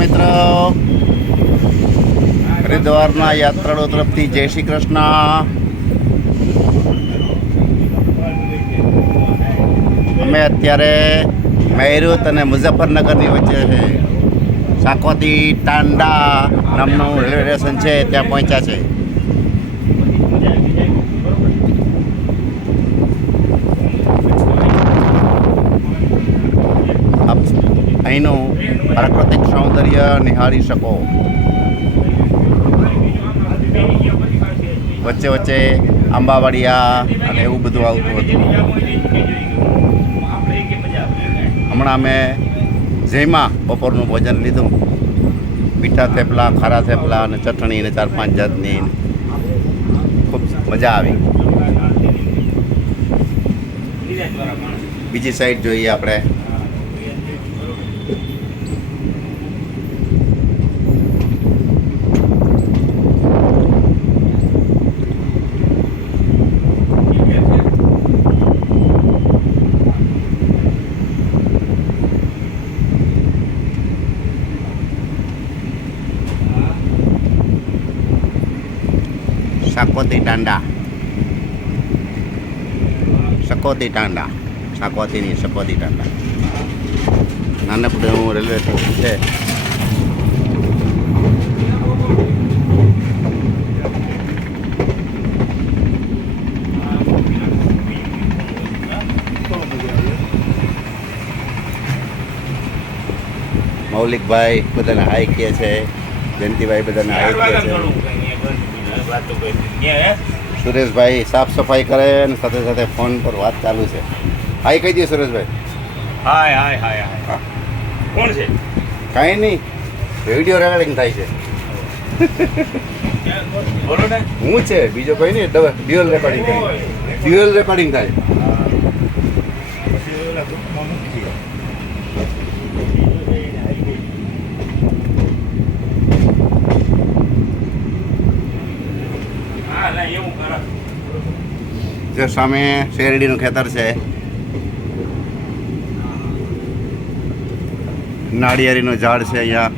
મિત્રો, હરિદ્વારના યાત્રાળુઓ તરફથી જય શ્રી કૃષ્ણ. અમે અત્યારે મહેરુત અને મુઝફ્ફરનગરની વચ્ચે છે સાકોતી ટાંડા નામનું રેલવે સ્ટેશન છે, ત્યાં પહોંચ્યા છે. આપ અહીંનું પ્રાકૃતિક સૌંદર્ય નિહાળી શકો. વચ્ચે વચ્ચે આંબાવાડિયા અને એવું બધું આવતું હતું. હમણાં અમે જયમાં બપોરનું ભોજન લીધું. મીઠા થેપલા, ખારા થેપલા અને ચટણી ને 4-5 જાતની. ખૂબ મજા આવી. બીજી સાઈડ જોઈએ આપણે. સાકોતી ટાંડા, સકોતી ટાંડા, સાકોતીની સકોતી ટાંડા. નાનકડું રેલવે સ્ટેશન છે. મૌલિકભાઈ બધાને હાઈ કહે છે, જયંતિભાઈ બધાને હાઈ કહે છે. સુરેશભાઈ સાફ સફાઈ કરે અને સાથે સાથે ફોન પર વાત ચાલુ છે. હાઈ કહી દે સુરેશભાઈ. હાય હાય હાય હાય. કોણ છે? કાંઈ નહીં, વિડીયો રેકોર્ડિંગ થાય છે. બોલો ને. હું છે, બીજો કોઈ નહીં. ડ્યુઅલ રેકોર્ડિંગ થાય. ડ્યુઅલ રેકોર્ડિંગ થાય. જે સામે શેરડીનું ખેતર છે, નાળિયેરીનું ઝાડ છે. અહીંયા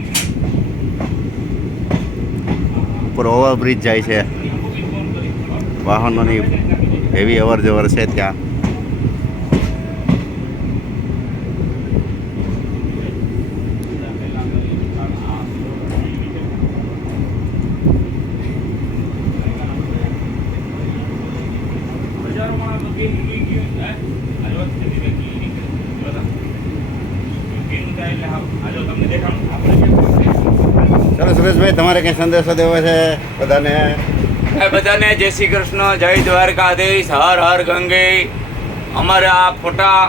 ઉપર ઓવરબ્રિજ જાય છે. વાહનોની એવી અવર જવર છે ત્યાં. ચલો સુરેશભાઈ, તમારે કંઈ સંદેશો દેવો છે બધાને? બધાને જય શ્રી કૃષ્ણ, જય દ્વારકાધીશ, હર હર ગંગે. અમારે આ ફોટા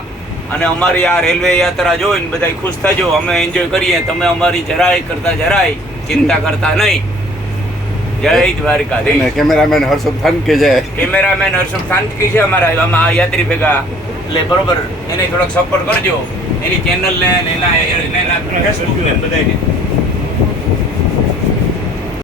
અને અમારી આ રેલવે યાત્રા જોઈને બધા ખુશ થજો. અમે એન્જોય કરીએ, તમે અમારી જરાય ચિંતા કરતા નહીં. જય દ્વારકાધીશ. કેમેરામેન હર્ષુભ થાનકી છે. કેમેરામેન હર્ષુભ થાનકી છે અમારા આમાં યાત્રી ભેગા. એટલે બરોબર એને થોડોક સપોર્ટ કરજો, એની ચેનલને એના ફેસબુકને બધાને.